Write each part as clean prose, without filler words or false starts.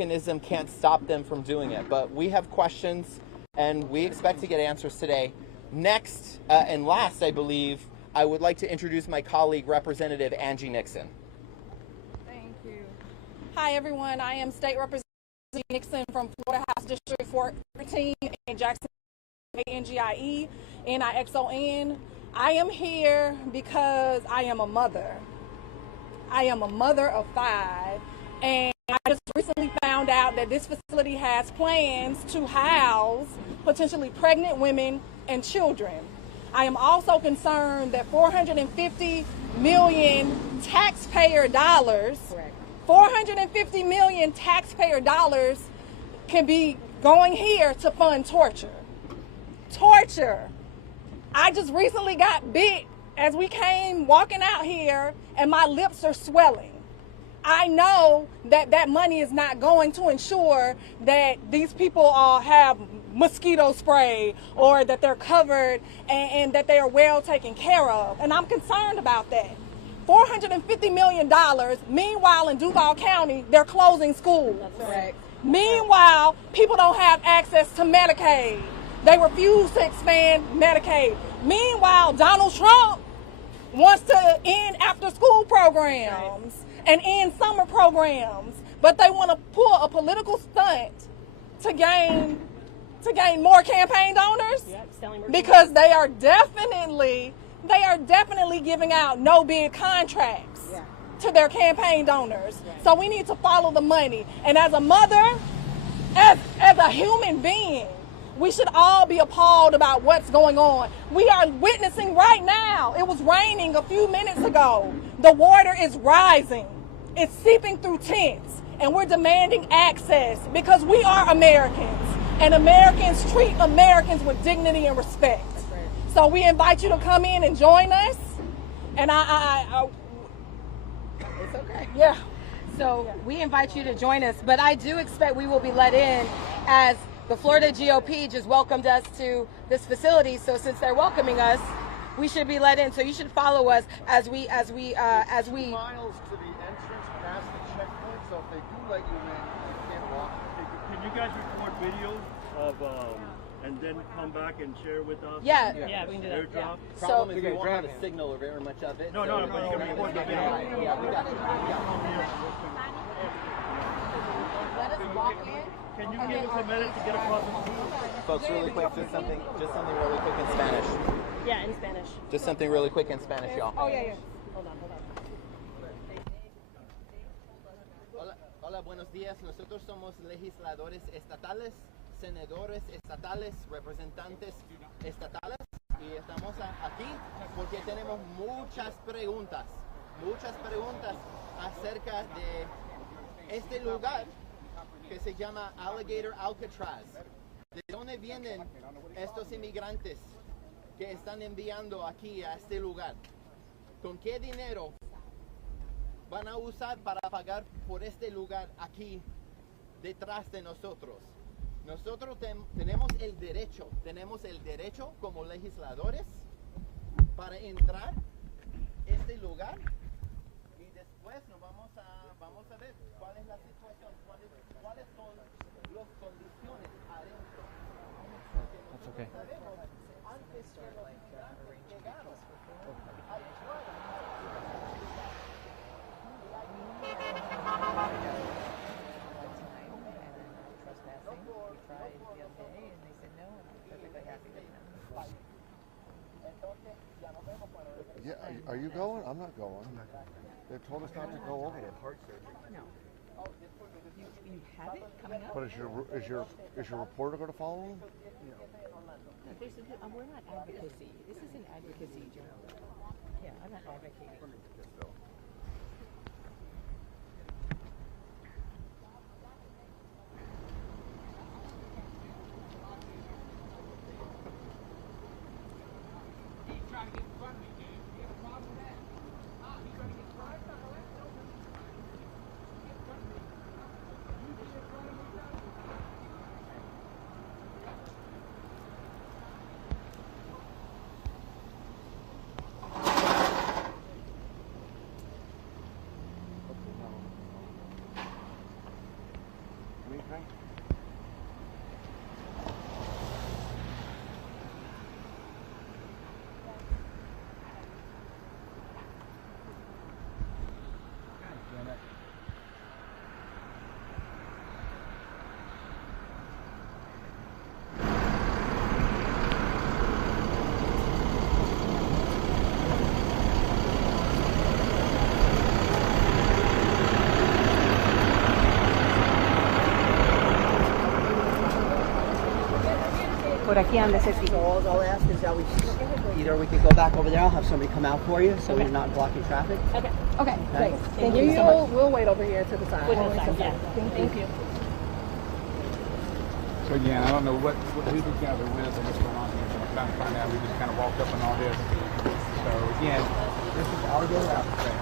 mechanism can't stop them from doing it. But we have questions, and we expect to get answers today. Next and last, I believe, I would like to introduce my colleague, Representative Angie Nixon. Thank you. Hi, everyone. I am State Representative Nixon from Florida House District 14 in Jackson, ANGIE, NIXON. I am here because I am a mother. I am a mother of 5, and I just recently found out that this facility has plans to house potentially pregnant women and children. I am also concerned that $450 million taxpayer dollars, $450 million taxpayer dollars can be going here to fund torture. Torture. I just recently got bit as we came walking out here, and my lips are swelling. I know that that money is not going to ensure that these people all have mosquito spray or that they're covered and that they are well taken care of. And I'm concerned about that. $450 million. Meanwhile, in Duval County, they're closing schools. That's correct. Meanwhile, people don't have access to Medicaid. They refuse to expand Medicaid. Meanwhile, Donald Trump wants to end after-school programs and end summer programs, but they want to pull a political stunt to gain more campaign donors because they are definitely giving out no-bid contracts to their campaign donors. So we need to follow the money. And as a mother, as a human being, we should all be appalled about what's going on. We are witnessing right now. It was raining a few minutes ago. The water is rising. It's seeping through tents, and we're demanding access because we are Americans, and Americans treat Americans with dignity and respect. So we invite you to come in and join us. And it's okay. Yeah. So we invite you to join us, but I do expect we will be let in as the Florida GOP just welcomed us to this facility. So since they're welcoming us, we should be let in. So you should follow us as we. 2 miles to the entrance past the checkpoint. So if they do let you in, you can't walk. Can you guys record video of and then come back and share with us? Yeah, we can do that. Airdrop. Yeah. Problem is we won't have a signal or very much of it. No, but you can record the video. Yeah, we got it. let us walk in. Can you give us a minute to get across the street? Folks, really quick, just something really quick in Spanish. Yeah, in Spanish. Just something really quick in Spanish, y'all. Oh, yeah. Hold on. Hola, buenos días. Nosotros somos legisladores estatales, senadores estatales, representantes estatales, y estamos aquí porque tenemos muchas preguntas acerca de este lugar que se llama Alligator Alcatraz. ¿De dónde vienen estos inmigrantes que están enviando aquí a este lugar? ¿Con qué dinero van a usar para pagar por este lugar aquí detrás de nosotros? Nosotros tenemos el derecho como legisladores para entrar a este lugar, y después nos vamos a ver cuál es la situación, cuáles son las condiciones adentro. That's okay. Antes que los inmigrantes llegaron, Yeah, are you going? I'm not going. They told us not to go over there. No. You have it coming up? But is your reporter going to follow him? We're not advocacy. This isn't advocacy, Joe. Yeah, I'm not advocating. Por aquí anda Ceci. So all I'll ask is that either we could go back over there, I'll have somebody come out for you so we're not blocking traffic. Okay. Okay, great. Thank you so much. We'll wait over here to the side. Yeah. Thank you. So again, I don't know who these guys are with and what's going on here. So I'm trying to find out. We just kind of walked up on all this. So again, this is Alligator Alcatraz.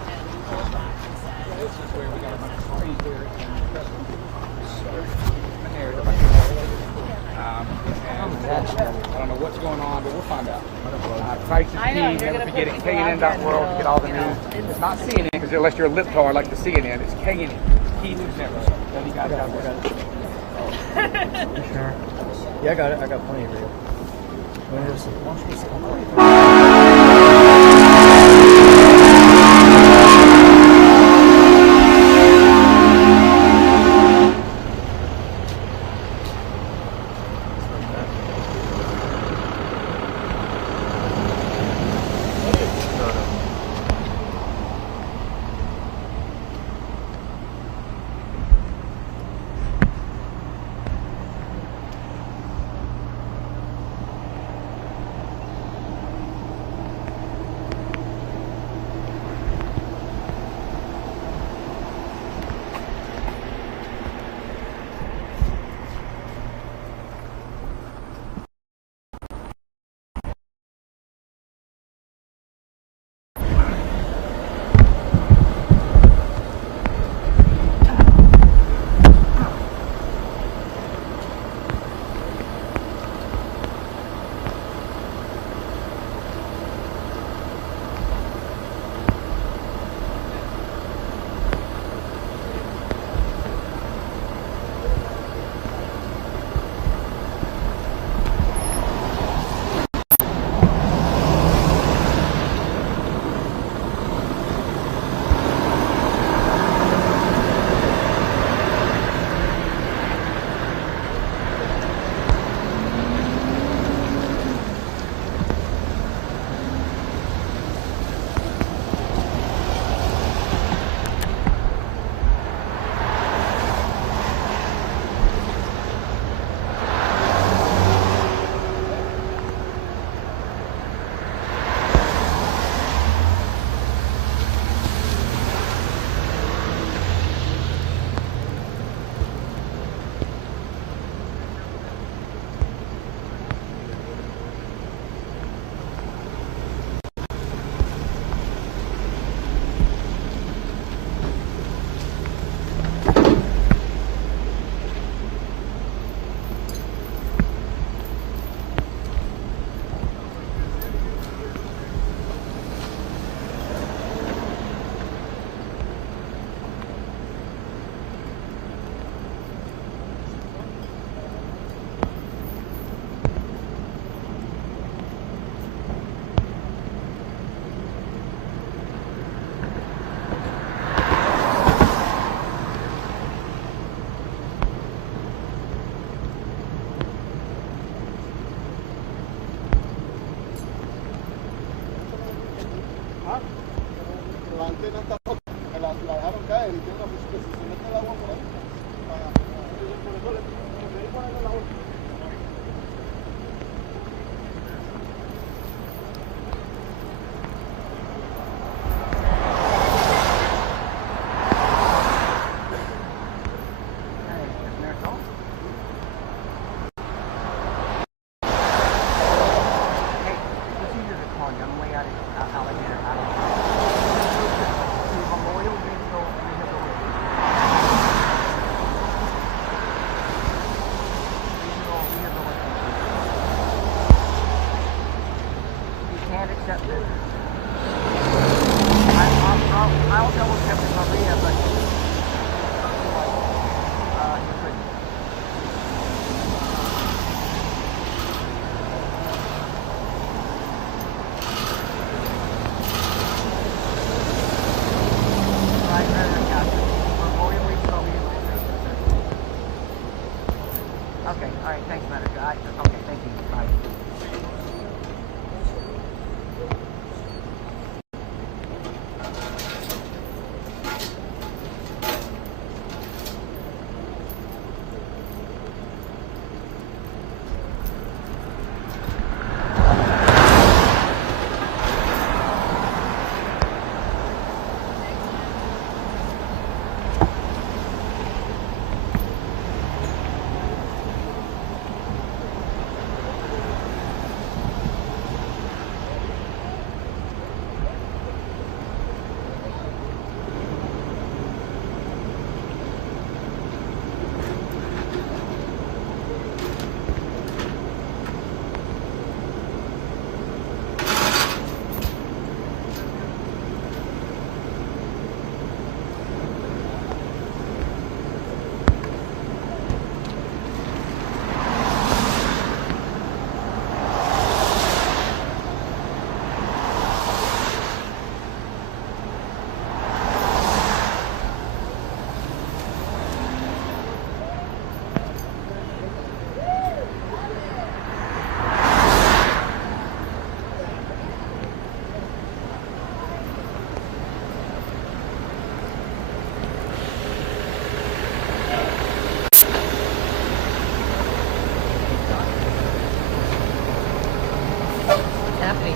This is where we got a bunch of trees here in the Preston. So an area like and I don't know what's going on, but we'll find out. Crisis Key, never forget it. KNN.world to get all the news. It's not CNN because unless you're a liptar like the CNN, it's KNN. Key News Network. So you guys got it. Sure. Yeah, I got it. I got plenty of it. Okay, all right, thanks, manager. Okay, thank you. Bye.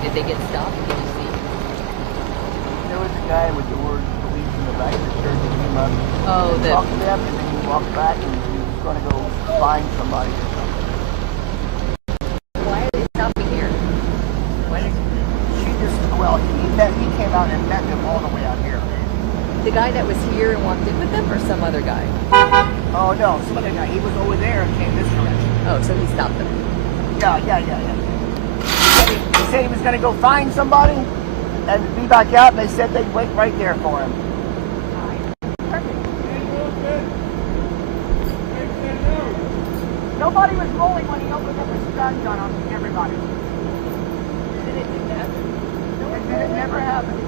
Did they get stopped? Did you see? There was a guy with the word police in the back of the shirt that came up. Oh, He talked to them, and then he walked back, and he was going to go find somebody or something. Why are they stopping here? He came out and met them all the way out here. The guy that was here and walked in with them, or some other guy? Oh, no, some other guy. He was over there and came this direction. Oh, so he stopped them. Yeah. He said he was going to go find somebody and be back out, and they said they'd wait right there for him. Nobody was rolling when he opened up his gun on everybody. Did it do that? It never happened.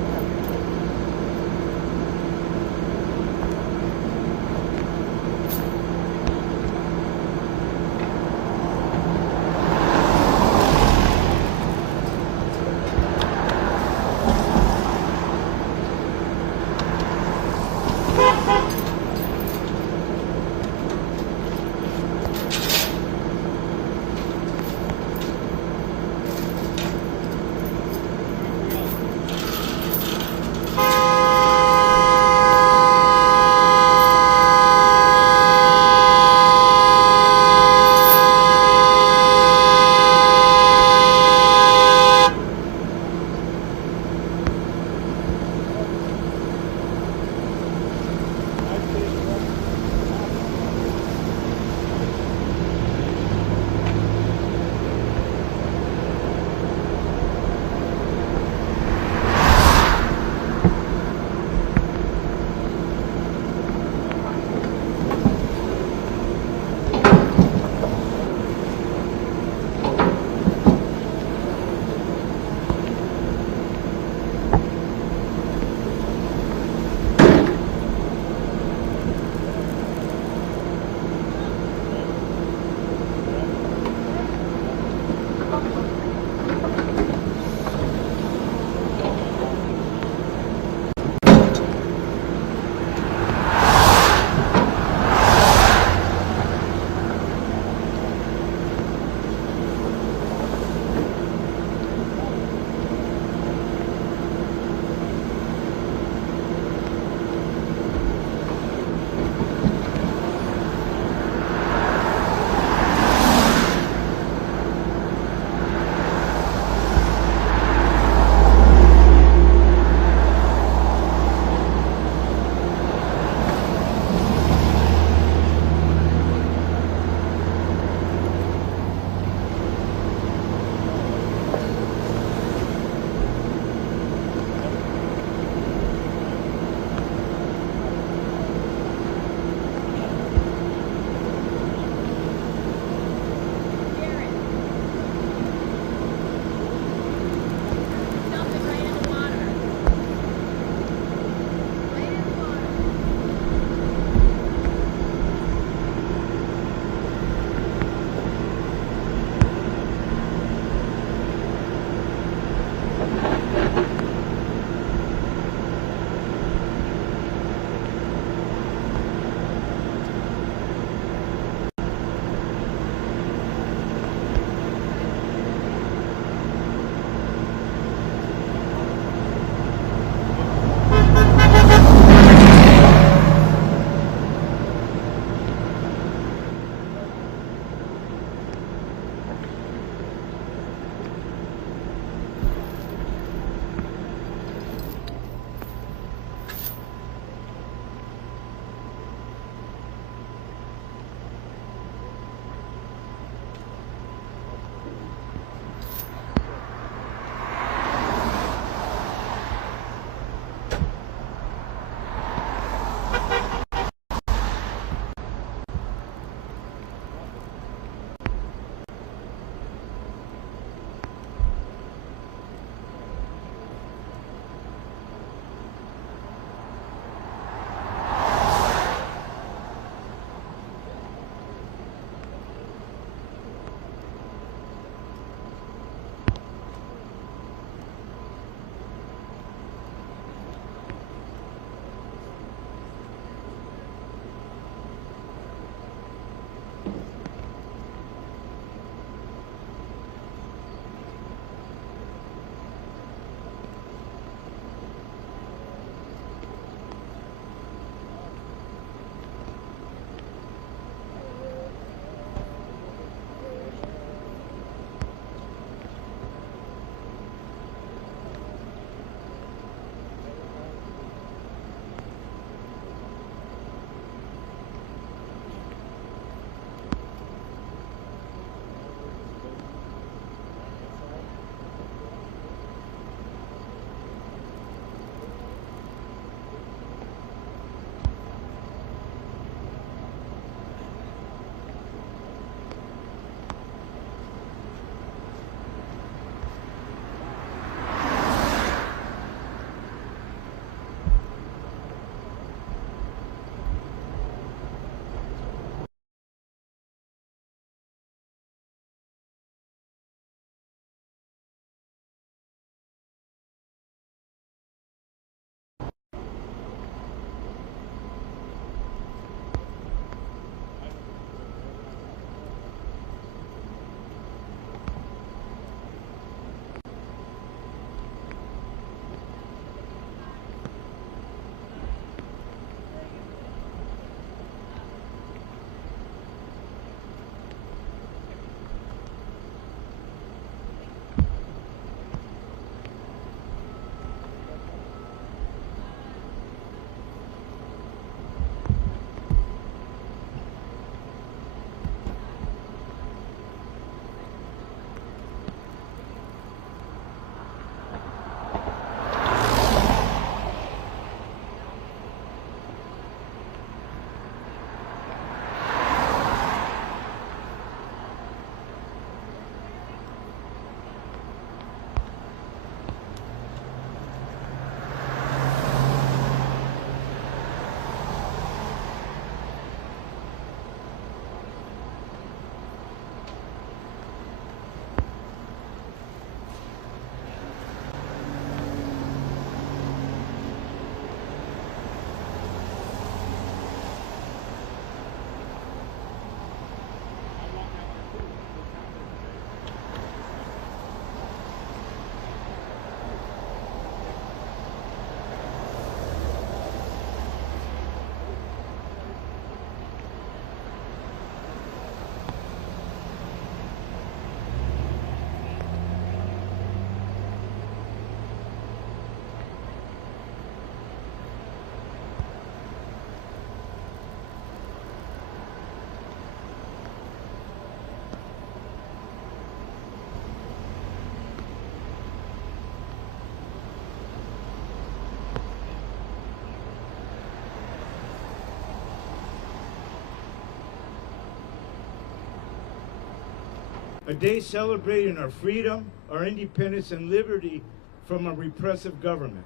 a day celebrating our freedom, our independence, and liberty from a repressive government.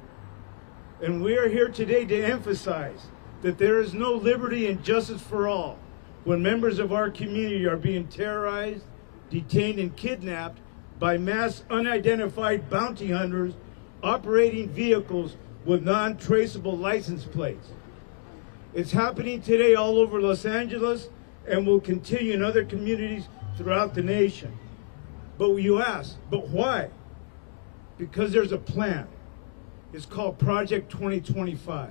And we are here today to emphasize that there is no liberty and justice for all when members of our community are being terrorized, detained, and kidnapped by mass unidentified bounty hunters operating vehicles with non-traceable license plates. It's happening today all over Los Angeles and will continue in other communities throughout the nation. But you ask, but why? Because there's a plan. It's called Project 2025.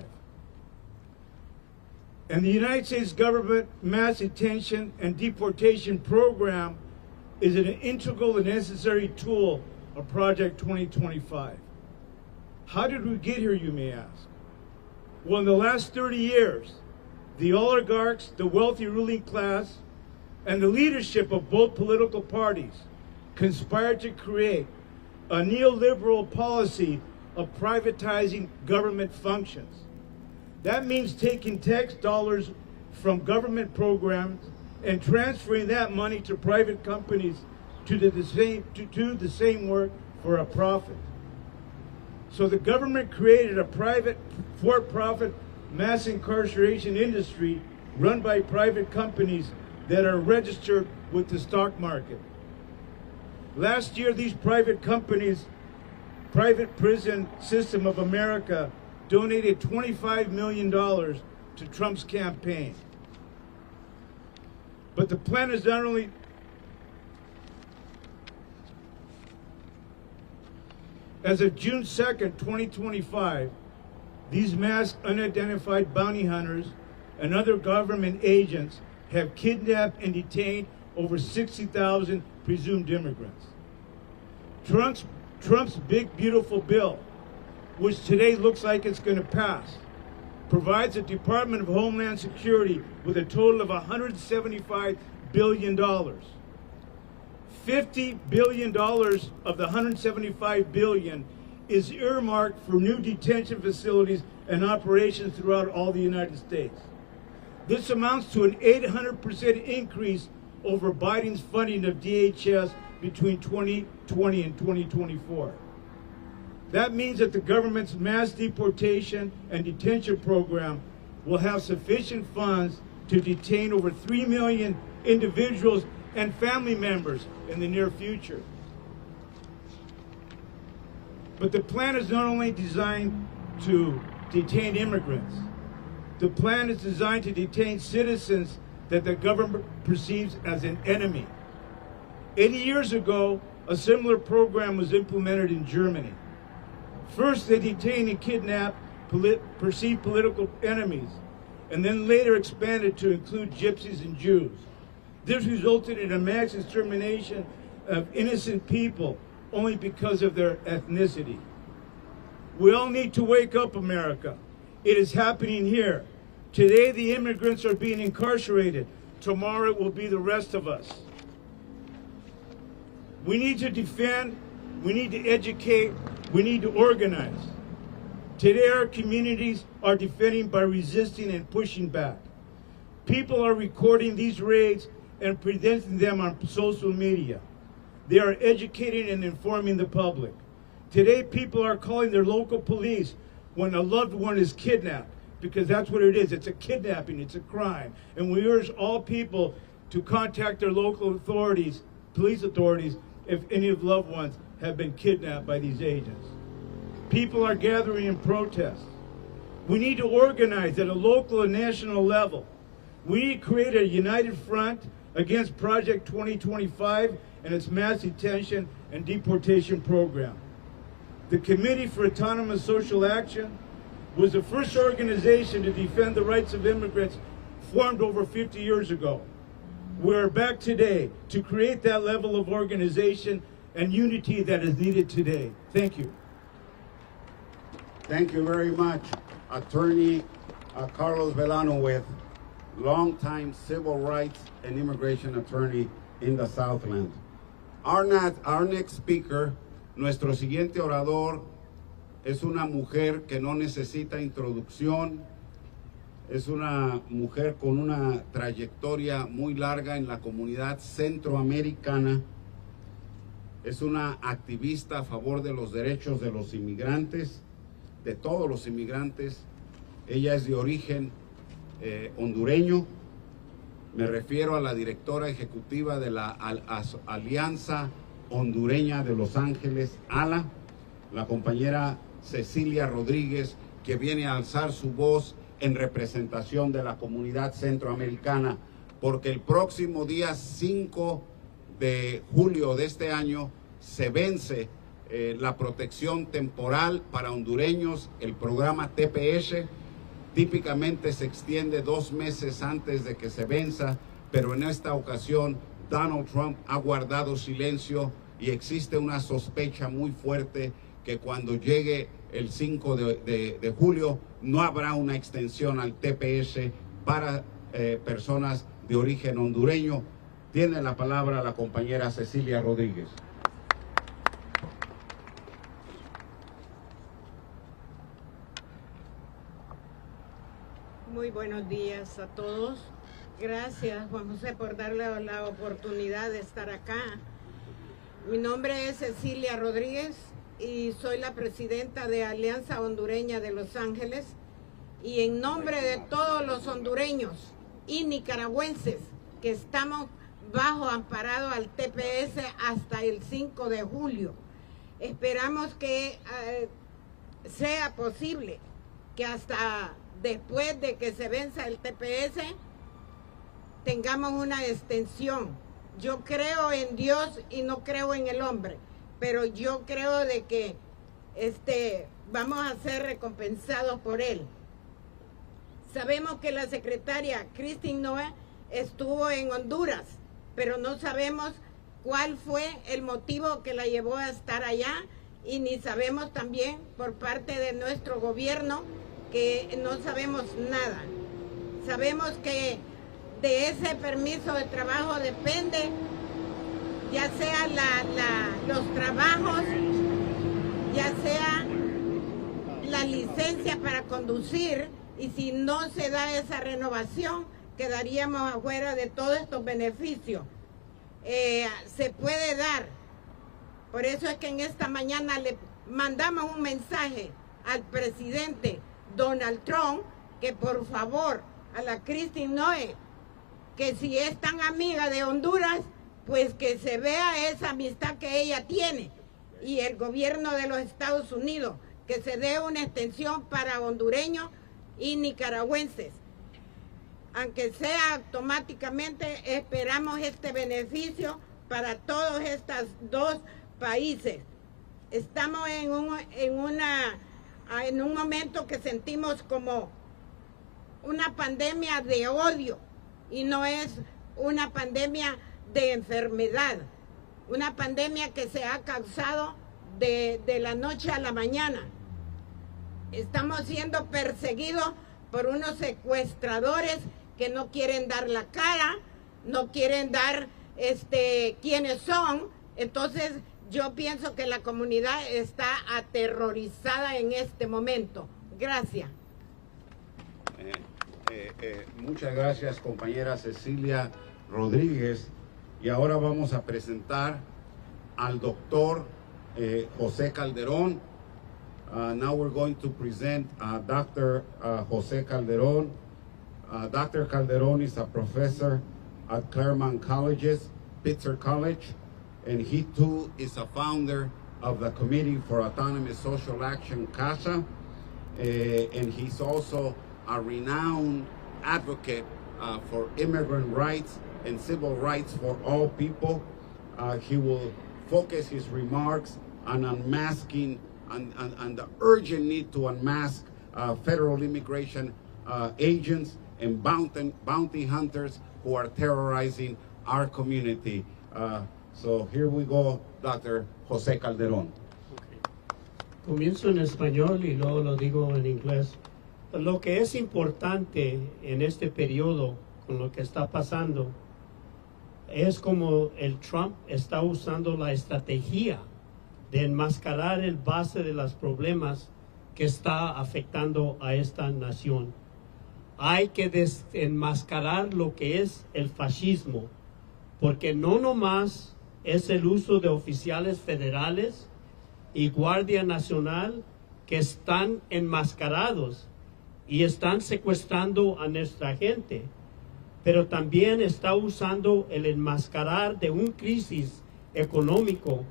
And the United States government mass detention and deportation program is an integral and necessary tool of Project 2025. How did we get here, you may ask? Well, in the last 30 years, the oligarchs, the wealthy ruling class, and the leadership of both political parties conspired to create a neoliberal policy of privatizing government functions. That means taking tax dollars from government programs and transferring that money to private companies to do the same work for a profit. So the government created a private, for-profit mass incarceration industry run by private companies that are registered with the stock market. Last year, these private companies, Private Prison System of America, donated $25 million to Trump's campaign. But the plan is not only as of June 2nd, 2025, these mass unidentified bounty hunters and other government agents have kidnapped and detained over 60,000 presumed immigrants. Trump's big, beautiful bill, which today looks like it's going to pass, provides the Department of Homeland Security with a total of $175 billion. $50 billion of the $175 billion is earmarked for new detention facilities and operations throughout all the United States. This amounts to an 800% increase over Biden's funding of DHS between 2020 and 2024. That means that the government's mass deportation and detention program will have sufficient funds to detain over 3 million individuals and family members in the near future. But the plan is not only designed to detain immigrants. The plan is designed to detain citizens that the government perceives as an enemy. 80 years ago, a similar program was implemented in Germany. First, they detained and kidnapped perceived political enemies, and then later expanded to include gypsies and Jews. This resulted in a mass extermination of innocent people only because of their ethnicity. We all need to wake up, America. It is happening here. Today, the immigrants are being incarcerated. Tomorrow, it will be the rest of us. We need to defend, we need to educate, we need to organize. Today, our communities are defending by resisting and pushing back. People are recording these raids and presenting them on social media. They are educating and informing the public. Today, people are calling their local police when a loved one is kidnapped, because that's what it is. It's a kidnapping, it's a crime. And we urge all people to contact their local authorities, police authorities, if any of loved ones have been kidnapped by these agents. People are gathering in protest. We need to organize at a local and national level. We need to create a united front against Project 2025 and its mass detention and deportation program. The Committee for Autonomous Social Action was the first organization to defend the rights of immigrants, formed over 50 years ago. We're back today to create that level of organization and unity that is needed today. Thank you. Thank you very much, Attorney Carlos Velanowitz, longtime civil rights and immigration attorney in the Southland. Our next speaker, nuestro siguiente orador, es una mujer que no necesita introducción. Es una mujer con una trayectoria muy larga en la comunidad centroamericana Es una activista a favor de los derechos de los inmigrantes, de todos los inmigrantes. Ella es de origen hondureño. Me refiero a la directora ejecutiva de la Alianza Hondureña de Los Ángeles, ALA, la compañera Cecilia Rodríguez, que viene a alzar su voz en representación de la comunidad centroamericana, porque el próximo día 5 de julio de este año se vence la protección temporal para hondureños, el programa TPS. Típicamente se extiende 2 meses antes de que se venza, pero en esta ocasión Donald Trump ha guardado silencio y existe una sospecha muy fuerte que cuando llegue el 5 de julio no habrá una extensión al TPS para personas de origen hondureño. Tiene la palabra la compañera Cecilia Rodríguez. Muy buenos días a todos. Gracias, Juan José, por darle la oportunidad de estar acá. Mi nombre es Cecilia Rodríguez y soy la presidenta de Alianza Hondureña de Los Ángeles. Y en nombre de todos los hondureños y nicaragüenses que estamos bajo amparado al TPS hasta el 5 de julio, esperamos que sea posible que hasta después de que se venza el TPS tengamos una extensión. Yo creo en Dios y no creo en el hombre, pero yo creo de que vamos a ser recompensados por él. Sabemos que la secretaria Christine Noé estuvo en Honduras, pero no sabemos cuál fue el motivo que la llevó a estar allá, y ni sabemos también por parte de nuestro gobierno, que no sabemos nada. Sabemos que de ese permiso de trabajo depende ya sea los trabajos, ya sea la licencia para conducir, y si no se da esa renovación quedaríamos afuera de todos estos beneficios. Se puede dar. Por eso es que en esta mañana le mandamos un mensaje al presidente Donald Trump, que por favor a la Christine Noé, que si es tan amiga de Honduras, pues que se vea esa amistad que ella tiene, y el gobierno de los Estados Unidos, que se dé una extensión para hondureños y nicaragüenses. Aunque sea automáticamente, esperamos este beneficio para todos estos 2 países. Estamos en un momento que sentimos como una pandemia de odio, y no es una pandemia de enfermedad, una pandemia que se ha causado de la noche a la mañana. Estamos siendo perseguidos por unos secuestradores que no quieren dar la cara, no quieren dar quiénes son. Entonces yo pienso que la comunidad está aterrorizada en este momento. Gracias. Muchas gracias, compañera Cecilia Rodríguez. Y ahora vamos a presentar al doctor José Calderón. Now we're going to present Dr. José Calderón. Dr. Calderón is a professor at Claremont Colleges, Pittsburgh College, and he too is a founder of the Committee for Autonomous Social Action, CASA, and he's also a renowned advocate for immigrant rights and civil rights for all people. He will focus his remarks on unmasking and the urgent need to unmask federal immigration agents and bounty hunters who are terrorizing our community. So here we go, Dr. José Calderón. Comienzo en español y luego lo digo en inglés. Lo que es importante en este periodo con lo que está pasando es como el Trump está usando la estrategia de enmascarar el base de los problemas que está afectando a esta nación. Hay que desenmascarar lo que es el fascismo, porque no nomás es el uso de oficiales federales y Guardia Nacional que están enmascarados y están secuestrando a nuestra gente, pero también está usando el enmascarar de un crisis económico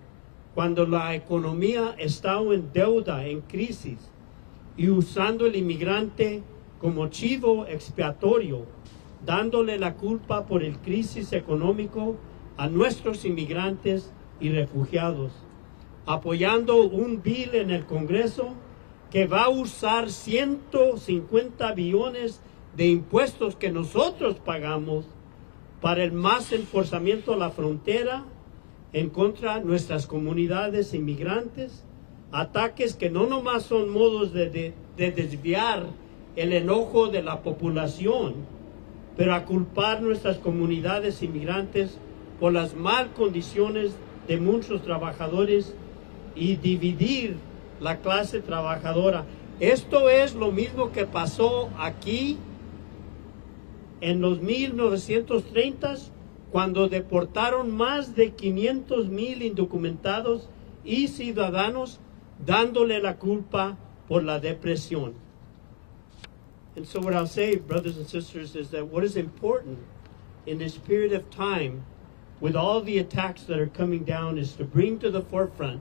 cuando la economía está en deuda, en crisis, y usando el inmigrante como chivo expiatorio, dándole la culpa por el crisis económico a nuestros inmigrantes y refugiados, apoyando un bill en el Congreso que va a usar 150 billones de impuestos que nosotros pagamos para el más enforzamiento a la frontera en contra de nuestras comunidades inmigrantes, ataques que no nomás son modos de desviar el enojo de la población, pero a culpar nuestras comunidades inmigrantes por las mal condiciones de muchos trabajadores y dividir la clase trabajadora. Esto es lo mismo que pasó aquí en los 1930s, cuando deportaron más de 500,000 indocumentados y ciudadanos, dándole la culpa por la depresión. And so what I'll say, brothers and sisters, is that what is important in this period of time, with all the attacks that are coming down, is to bring to the forefront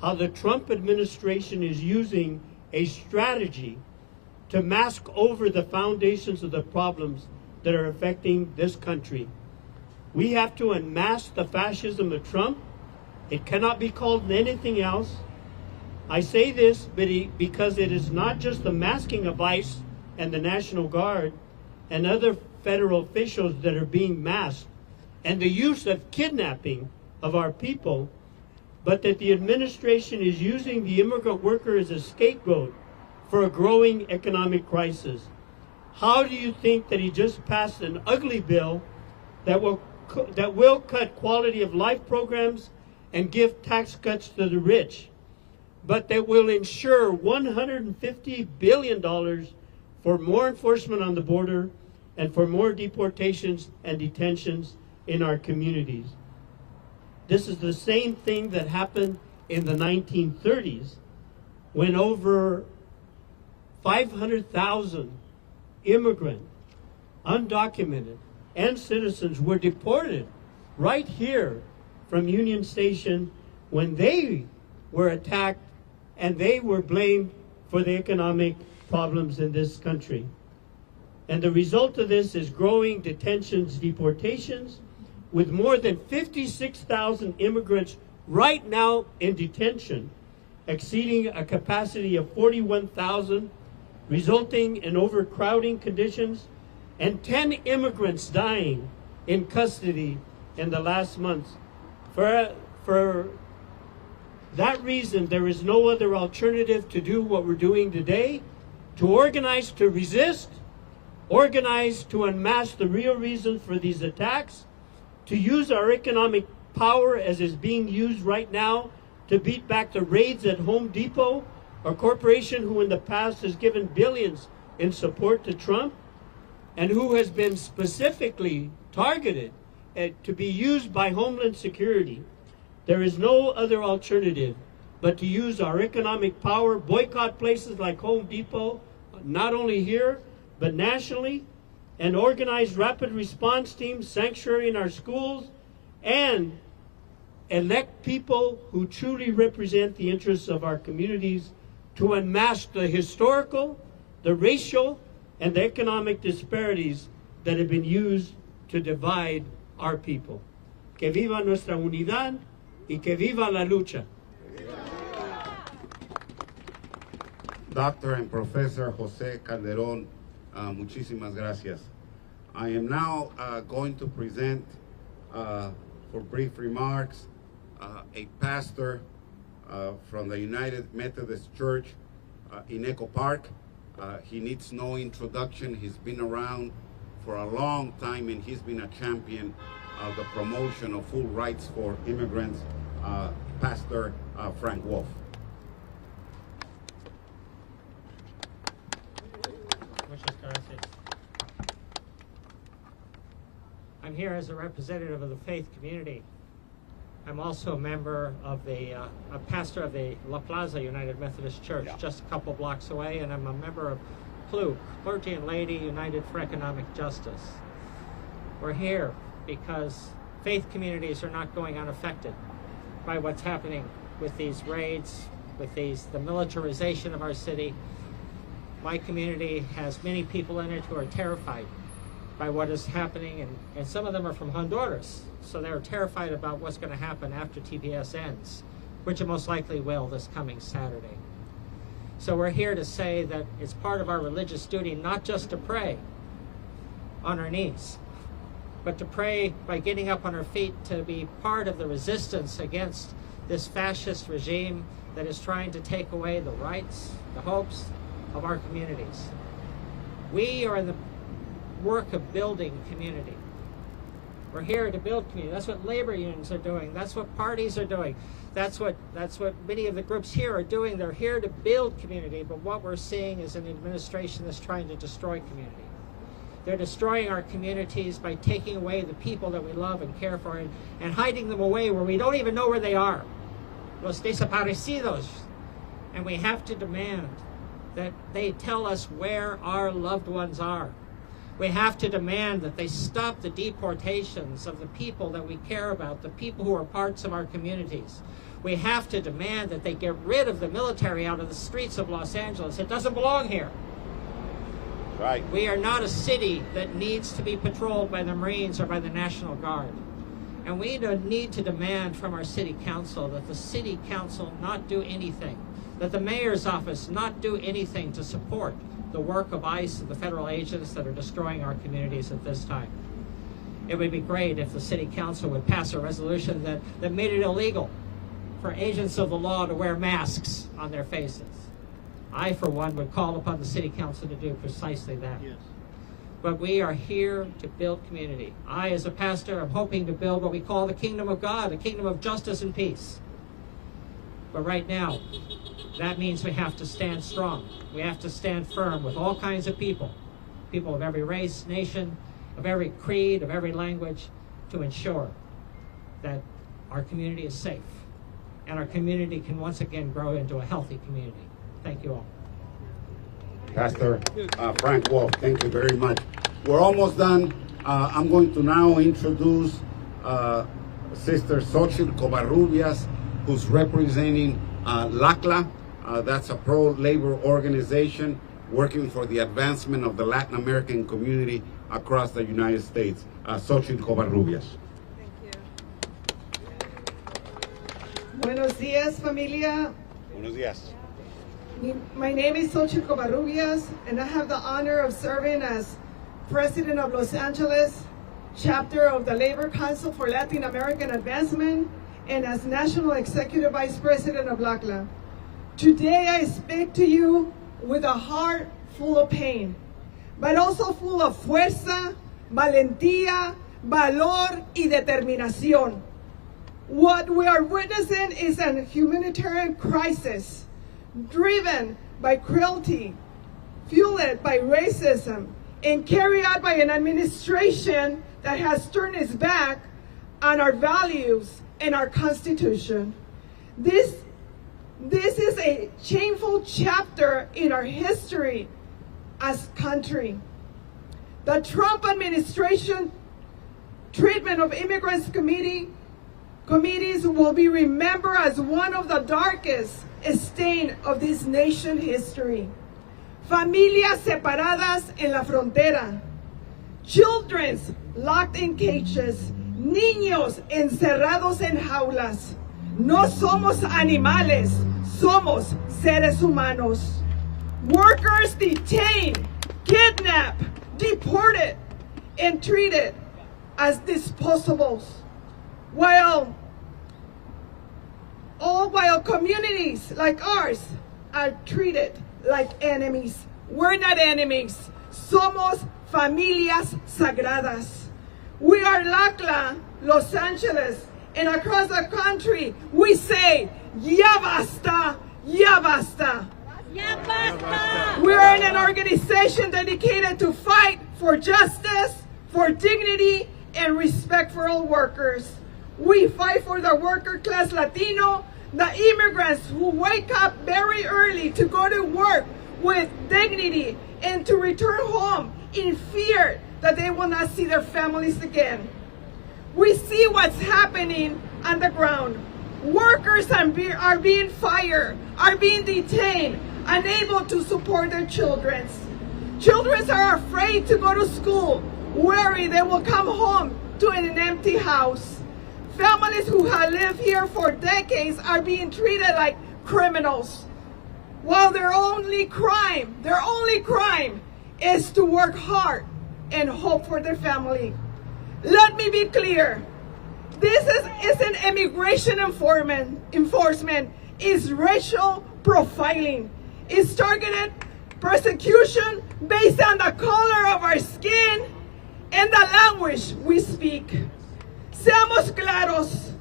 how the Trump administration is using a strategy to mask over the foundations of the problems that are affecting this country. We have to unmask the fascism of Trump. It cannot be called anything else. I say this because it is not just the masking of ICE and the National Guard and other federal officials that are being masked, and the use of kidnapping of our people, but that the administration is using the immigrant worker as a scapegoat for a growing economic crisis. How do you think that he just passed an ugly bill that will cut quality of life programs and give tax cuts to the rich, but that will ensure $150 billion for more enforcement on the border and for more deportations and detentions in our communities? This is the same thing that happened in the 1930s, when over 500,000 immigrant, undocumented, and citizens were deported right here from Union Station when they were attacked and they were blamed for the economic problems in this country. And the result of this is growing detentions, deportations, with more than 56,000 immigrants right now in detention, exceeding a capacity of 41,000, resulting in overcrowding conditions, and 10 immigrants dying in custody in the last months. For that reason, there is no other alternative to do what we're doing today, to organize to resist, organize to unmask the real reasons for these attacks, to use our economic power as is being used right now to beat back the raids at Home Depot, a corporation who in the past has given billions in support to Trump and who has been specifically targeted to be used by Homeland Security. There is no other alternative but to use our economic power, boycott places like Home Depot, not only here, but nationally, and organize rapid response teams, sanctuary in our schools, and elect people who truly represent the interests of our communities to unmask the historical, the racial, and the economic disparities that have been used to divide our people. Que viva nuestra unidad y que viva la lucha. Dr. and Professor Jose Calderon, muchísimas gracias. I am now going to present for brief remarks a pastor from the United Methodist Church in Echo Park. He needs no introduction. He's been around for a long time and he's been a champion of the promotion of full rights for immigrants, Pastor Frank Wolf. I'm here as a representative of the faith community. I'm also a member of a pastor of the La Plaza United Methodist Church, just a couple blocks away, and I'm a member of CLUC, Clergy and Laity United for Economic Justice. We're here because faith communities are not going unaffected by what's happening with these raids, with the militarization of our city. My community has many people in it who are terrified by what is happening, and some of them are from Honduras, so they're terrified about what's going to happen after TPS ends, which it most likely will this coming Saturday. So we're here to say that it's part of our religious duty not just to pray on our knees, but to pray by getting up on our feet, to be part of the resistance against this fascist regime that is trying to take away the rights, the hopes of our communities. We are in the work of building community. We're here to build community. That's what labor unions are doing. That's what parties are doing. That's what many of the groups here are doing. They're here to build community, but what we're seeing is an administration that's trying to destroy community. They're destroying our communities by taking away the people that we love and care for and hiding them away where we don't even know where they are. Los desaparecidos. And we have to demand that they tell us where our loved ones are. We have to demand that they stop the deportations of the people that we care about, the people who are parts of our communities. We have to demand that they get rid of the military out of the streets of Los Angeles. It doesn't belong here. Right. We are not a city that needs to be patrolled by the Marines or by the National Guard. And we need to demand from our city council that the city council not do anything, that the mayor's office not do anything to support the work of ICE and the federal agents that are destroying our communities at this time. It would be great if the city council would pass a resolution that made it illegal for agents of the law to wear masks on their faces. I, for one, would call upon the city council to do precisely that. Yes. But we are here to build community. I, as a pastor, am hoping to build what we call the kingdom of God, a kingdom of justice and peace. But right now, that means we have to stand strong. We have to stand firm with all kinds of people of every race, nation, of every creed, of every language, to ensure that our community is safe and our community can once again grow into a healthy community. Thank you all. Pastor Frank Wolf, thank you very much. We're almost done. I'm going to now introduce Sister Xochitl Covarrubias, who's representing LACLA. That's a pro-labor organization working for the advancement of the Latin American community across the United States. Xochitl Covarrubias. Buenos días, familia. Buenos días. My name is Xochitl Covarrubias, and I have the honor of serving as President of Los Angeles, chapter of the Labor Council for Latin American Advancement, and as National Executive Vice President of LACLA. Today I speak to you with a heart full of pain, but also full of fuerza, valentía, valor y determinación. What we are witnessing is a humanitarian crisis driven by cruelty, fueled by racism, and carried out by an administration that has turned its back on our values and our Constitution. This is a shameful chapter in our history as country. The Trump administration treatment of immigrants committees will be remembered as one of the darkest stain of this nation's history. Familias separadas en la frontera, children locked in cages, niños encerrados en jaulas. No somos animales, somos seres humanos. Workers detained, kidnapped, deported, and treated as disposables, while communities like ours are treated like enemies. We're not enemies. Somos familias sagradas. We are LACLA, Los Angeles, and across the country, we say, ya basta, ya basta. Ya basta. We are an organization dedicated to fight for justice, for dignity, and respect for all workers. We fight for the worker class Latino, the immigrants who wake up very early to go to work with dignity and to return home in fear that they will not see their families again. We see what's happening on the ground. Workers are being fired, are being detained, unable to support their children. Children are afraid to go to school, worried they will come home to an empty house. Families who have lived here for decades are being treated like criminals, while their only crime is to work hard and hope for their family. Let me be clear. This isn't immigration enforcement. It's racial profiling. It's targeted persecution based on the color of our skin and the language we speak. Seamos claros.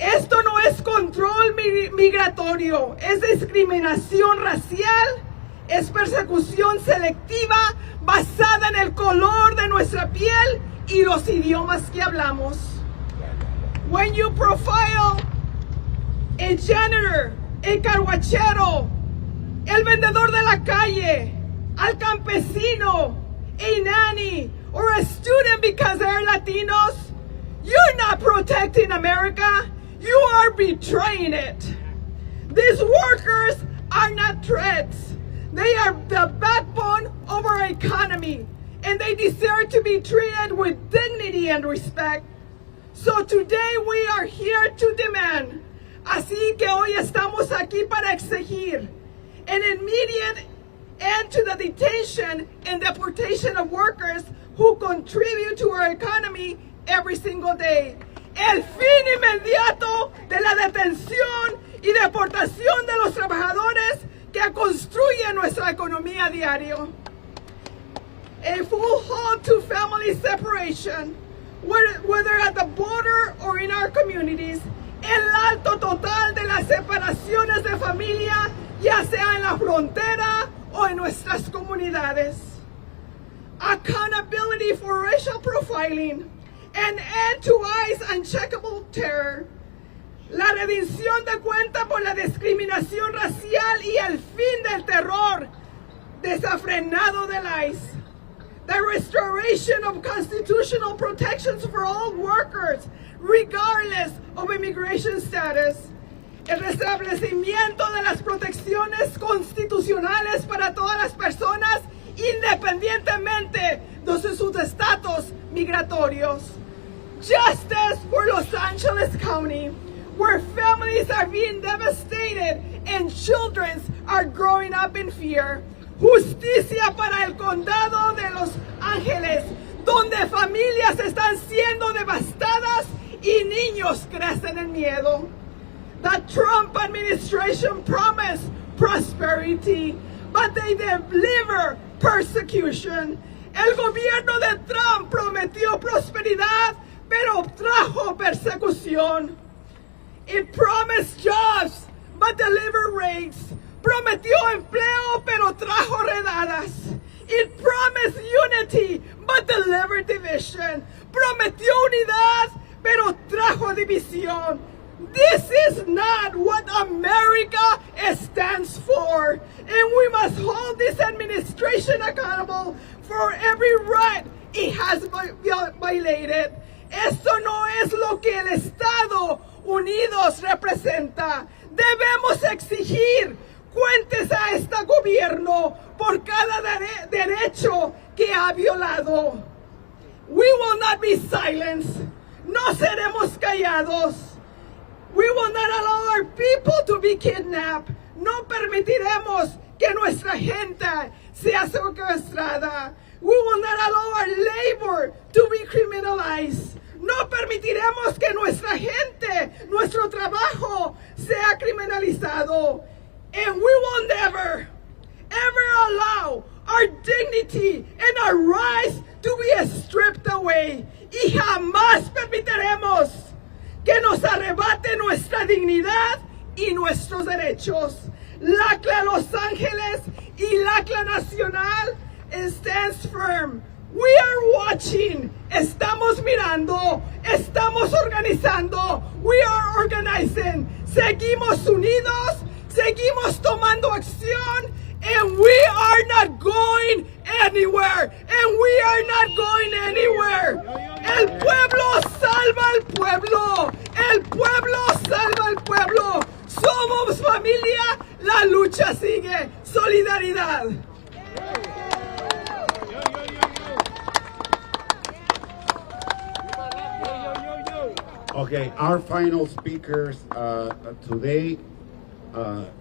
Esto no es control migratorio, es discriminación racial, es persecución selectiva basada en el color de nuestra piel y los idiomas que hablamos. When you profile a janitor, el carguachero, el vendedor de la calle, al campesino, a nanny, or a student because they're Latinos, you're not protecting America, you are betraying it. These workers are not threats. They are the backbone of our economy, and they deserve to be treated with dignity and respect. So today we are here to demand, así que hoy estamos aquí para exigir an immediate end to the detention and deportation of workers who contribute to our economy every single day. El fin inmediato de la detención y deportación de los trabajadores que construyen nuestra economía diario. A full halt to family separation, whether at the border or in our communities. El alto total de las separaciones de familia, ya sea en la frontera o en nuestras comunidades. Accountability for racial profiling. An end to ICE uncheckable terror. La rendición de cuenta por la discriminación racial y el fin del terror desenfrenado del ICE. The restoration of constitutional protections for all workers, regardless of immigration status. El restablecimiento de las protecciones constitucionales para todas las personas, independientemente de sus estatus migratorios. Justice for Los Angeles County, where families are being devastated and children are growing up in fear. Justicia para el condado de Los Ángeles, donde familias están siendo devastadas y niños crecen en miedo. The Trump administration promised prosperity, but they deliver persecution. El gobierno de Trump prometió prosperidad, pero trajo persecución. It promised jobs, but delivered rapes. Prometió empleo, pero trajo redadas. It promised unity, but delivered division. Prometió unidad, pero trajo división. This is not what America stands for. And we must hold this administration accountable for every right it has violated. Esto no es lo que el Estado Unidos representa. Debemos exigir cuentas a este gobierno por cada derecho que ha violado. We will not be silenced. No seremos callados. We will not allow our people to be kidnapped. No permitiremos que nuestra gente sea secuestrada. We will not allow our labor to be criminalized. No permitiremos que nuestra gente, nuestro trabajo, sea criminalizado. And we will never, ever allow our dignity and our rights to be stripped away. Y jamás permitiremos que nos arrebate nuestra dignidad y nuestros derechos. LACLA Los Ángeles y LACLA Nacional stands firm We are watching. Estamos mirando. Estamos organizando. We are organizing. Seguimos unidos. Seguimos tomando acción. And we are not going anywhere. And we are not going anywhere. El pueblo salva al pueblo. El pueblo salva al pueblo. Somos familia. La lucha sigue. Solidaridad. Okay, our final speakers today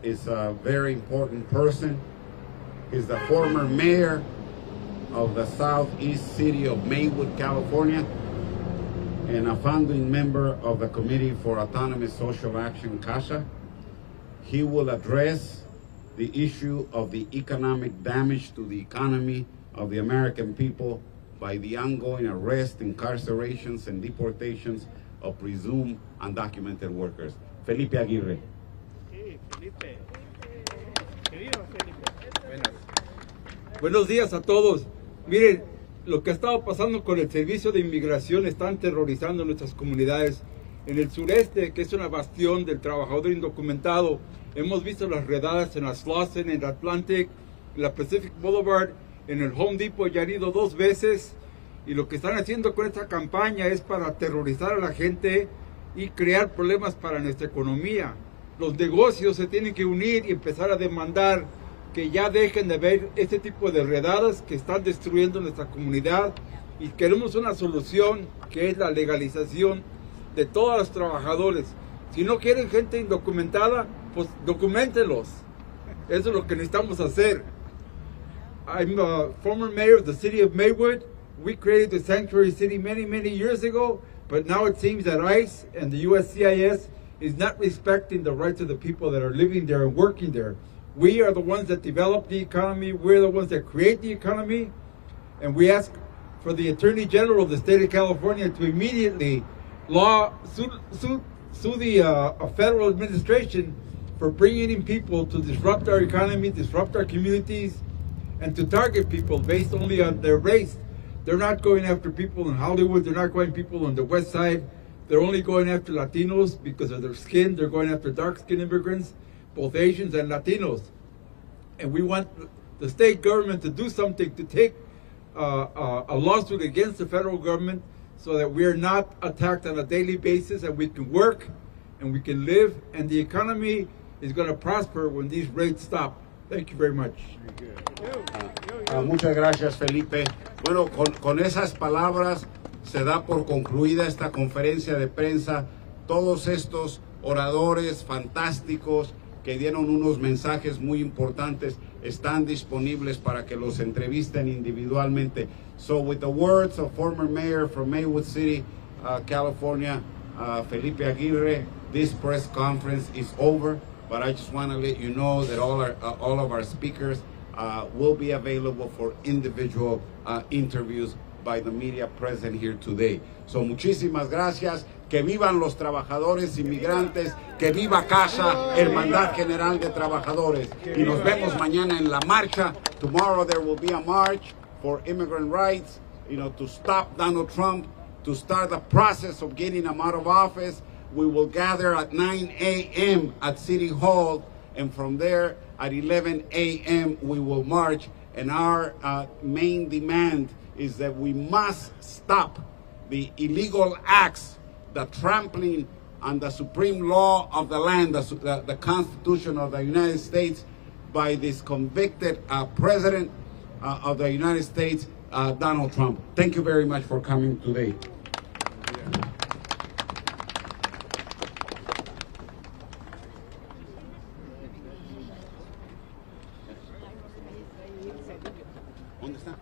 is a very important person. He's the former mayor of the southeast city of Maywood, California, and a founding member of the Committee for Autonomous Social Action, CASA. He will address the issue of the economic damage to the economy of the American people by the ongoing arrest, incarcerations, and deportations of presumed undocumented workers. Felipe Aguirre. Buenos días a todos. Miren, lo que ha estado pasando con el servicio de inmigración están aterrorizando nuestras comunidades. En el sureste, que es una bastión del trabajador indocumentado, hemos visto las redadas en la Slauson, en el Atlantic, en la Pacific Boulevard, en el Home Depot, ya han ido 2 veces. Y lo que están haciendo con esta campaña es para aterrorizar a la gente y crear problemas para nuestra economía. Los negocios se tienen que unir y empezar a demandar que ya dejen de ver este tipo de redadas que están destruyendo nuestra comunidad, y queremos una solución que es la legalización de todos los trabajadores. Si no quieren gente indocumentada, pues documentenlos. Eso es lo que necesitamos hacer. I'm a former mayor of the city of Maywood. We created the sanctuary city many, many years ago, but now it seems that ICE and the USCIS is not respecting the rights of the people that are living there and working there. We are the ones that develop the economy. We're the ones that create the economy. And we ask for the Attorney General of the state of California to immediately sue the federal administration for bringing in people to disrupt our economy, disrupt our communities, and to target people based only on their race. They're not going after people in Hollywood. They're not going after people on the west side. They're only going after Latinos because of their skin. They're going after dark-skinned immigrants, both Asians and Latinos. And we want the state government to do something to take a lawsuit against the federal government so that we're not attacked on a daily basis, and we can work and we can live, and the economy is going to prosper when these rates stop. Thank you very much. Muchas gracias, Felipe. Bueno, con esas palabras se da por concluida esta conferencia de prensa. Todos estos oradores fantásticos que dieron unos mensajes muy importantes están disponibles para que los entrevisten individualmente. So with the words of former mayor from Maywood City, California, Felipe Aguirre, this press conference is over, but I just want to let you know that all of our speakers will be available for individual interviews by the media present here today. So muchísimas gracias. Que vivan los trabajadores inmigrantes, que viva CASA, Hermandad General de Trabajadores. Y nos vemos mañana en la marcha. Tomorrow there will be a march for immigrant rights, to stop Donald Trump, to start the process of getting him out of office. We will gather at 9 a.m. at City Hall, and from there at 11 a.m. we will march. And our main demand is that we must stop the illegal acts, the trampling on the supreme law of the land, the Constitution of the United States, by this convicted President of the United States, Donald Trump. Thank you very much for coming today. ¿Dónde está?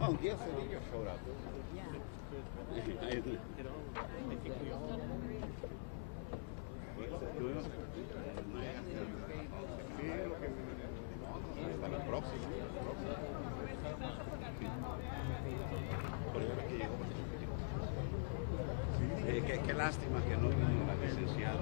Oh, yes, Cedillo showed up. Qué lástima que no vino la licenciada.